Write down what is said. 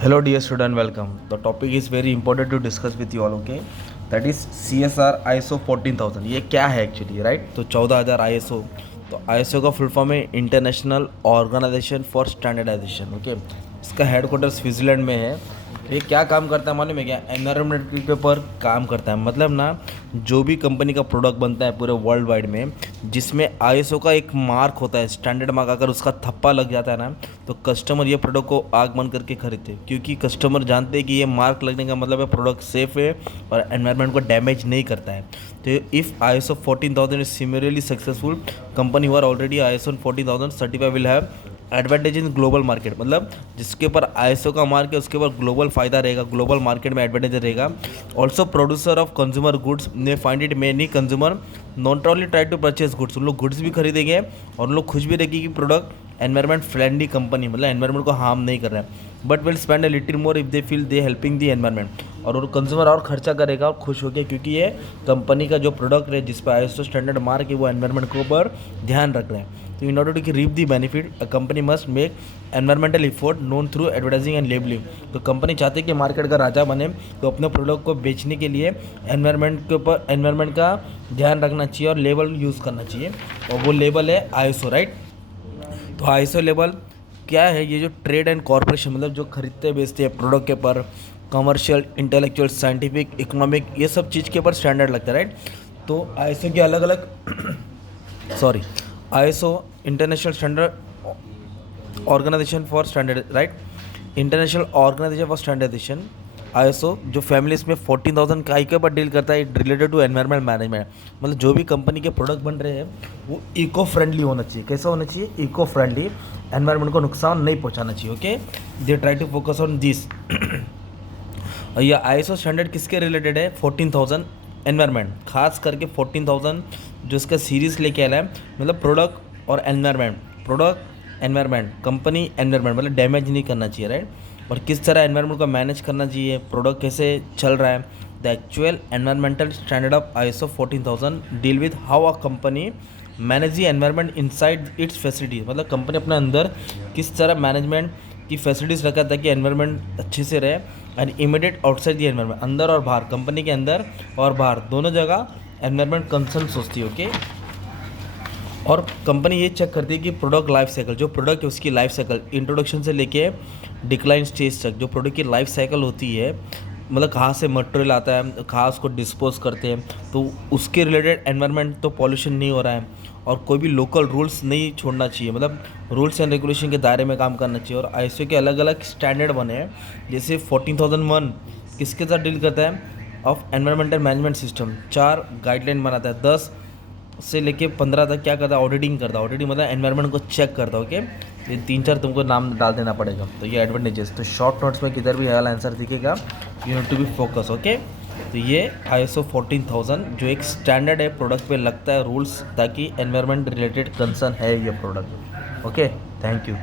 Hello, dear student. Welcome. The topic is very important to discuss with you all. Okay, that is CSR ISO 14,000. ये क्या है actually, right? तो 14,000 ISO. तो ISO का full form है international organisation for standardisation. Okay, इसका headquarter Switzerland में है. ये क्या काम करता है मालूम है क्या? एनवायरनमेंट के ऊपर काम करता है. मतलब ना, जो भी कंपनी का प्रोडक्ट बनता है पूरे वर्ल्ड वाइड में, जिसमें आईएसओ का एक मार्क होता है, स्टैंडर्ड मार्क, अगर उसका थप्पा लग जाता है ना, तो कस्टमर ये प्रोडक्ट को आग बंद करके खरीदते हैं, क्योंकि कस्टमर जानते हैं कि ये मार्क लगने का मतलब है प्रोडक्ट सेफ़ है और एनवायरनमेंट को डैमेज नहीं करता है. तो if ISO 14,000 is similarly successful, company who are already ISO 14,000 certified will have advantage in global market. मतलब जिसके ऊपर आईएसओ का मार्क है उसके ऊपर ग्लोबल फ़ायदा रहेगा, ग्लोबल मार्केट में एडवांटेज रहेगा. Also producer of consumer goods ने find it many consumer not only try to purchase goods, उन लोग गुड्स भी खरीदेंगे और उन लोग खुश भी रहेगी कि प्रोडक्ट एनवायरमेंट फ्रेंडली कंपनी, मतलब एनवायरमेंट को हार्म नहीं कर रहा है. But will spend a little more if they feel they helping the environment. और कंज्यूमर और खर्चा करेगा और खुश होकर, क्योंकि ये कंपनी का जो प्रोडक्ट है जिस पर आईएसओ स्टैंडर्ड मार्क है वो एनवायरमेंट के ऊपर ध्यान रख रहे हैं. तो in order to reap the benefit, a company must make environmental effort known through advertising and labelling. तो कंपनी चाहती है कि मार्केट का राजा बने, तो अपने प्रोडक्ट को बेचने के लिए एनवायरमेंट के ऊपर एनवायरमेंट का ध्यान रखना चाहिए और लेबल यूज़ करना चाहिए, और वो लेबल है आईएसओ, राइट? तो आईएसओ लेबल क्या है? ये जो ट्रेड एंड कॉरपोरेशन, मतलब जो खरीदते बेचते हैं प्रोडक्ट के ऊपर, कमर्शियल, इंटेलेक्चुअल, साइंटिफिक, इकोनॉमिक, ये सब चीज़ के ऊपर स्टैंडर्ड लगता है, राइट? तो आईएसओ के अलग अलग sorry, ISO international standard organisation for standard, right? International organisation for standardisation. ISO जो फैमिलीज में 14,000 का के ऊपर डील करता है रिलेटेड टू एनवायरमेंट मैनेजमेंट. मतलब जो भी कंपनी के प्रोडक्ट बन रहे हैं वो इको फ्रेंडली होना चाहिए. कैसा होना चाहिए? इको फ्रेंडली, एनवायरमेंट को नुकसान नहीं पहुंचाना चाहिए. Okay, they try to focus on this. यह आईएसओ स्टैंडर्ड किसके रिलेटेड है? 14,000 एनवायरमेंट, खास करके 14,000 जो इसका सीरीज़ लेके आया है. मतलब प्रोडक्ट और environment, product environment, company environment, मतलब डैमेज नहीं करना चाहिए, राइट? और किस तरह एनवायरमेंट को मैनेज करना चाहिए, प्रोडक्ट कैसे चल रहा है. The actual environmental standard of ISO 14,000 deal with how a company manage the environment inside it's facilities. मतलब कंपनी अपने अंदर किस तरह मैनेजमेंट की फैसिलिटीज़ रखा ताकि एनवायरमेंट अच्छे से रहे. And immediate outside the environment, अंदर और बाहर, कंपनी के अंदर और बाहर दोनों जगह एनवायरमेंट कंसर्न सोचती है. ओके, और कंपनी ये चेक करती है कि प्रोडक्ट लाइफ साइकिल, जो प्रोडक्ट है उसकी लाइफ साइकिल, इंट्रोडक्शन से लेके डिक्लाइन स्टेज तक जो प्रोडक्ट की लाइफ साइकिल होती है, मतलब कहाँ से मटेरियल आता है, कहाँ उसको डिस्पोज करते हैं, तो उसके रिलेटेड एनवायरनमेंट तो पॉल्यूशन नहीं हो रहा है, और कोई भी लोकल रूल्स नहीं छोड़ना चाहिए. मतलब रूल्स एंड रेगुलेशन के दायरे में काम करना चाहिए. और आईएसओ के अलग अलग स्टैंडर्ड बने हैं, जैसे 14,001 किसके साथ डील करता है? Of environmental management system. 4 guideline बनाता है. 10 से लेके 15 तक क्या करता है? ऑडिटिंग करता है. ऑडिटिंग मतलब एनवायरनमेंट को चेक करता है. ओके, ये 3-4 तुमको नाम डाल देना पड़ेगा. तो ये एडवांटेजेस. तो शॉर्ट नोट्स में किधर भी वाला आंसर दिखेगा, you need to be focus. Okay, तो ये आईएसओ 14,000 जो एक स्टैंडर्ड है, प्रोडक्ट पे लगता है रूल्स, ताकि एनवायरनमेंट रिलेटेड कंसर्न है ये प्रोडक्ट. Okay, thank you.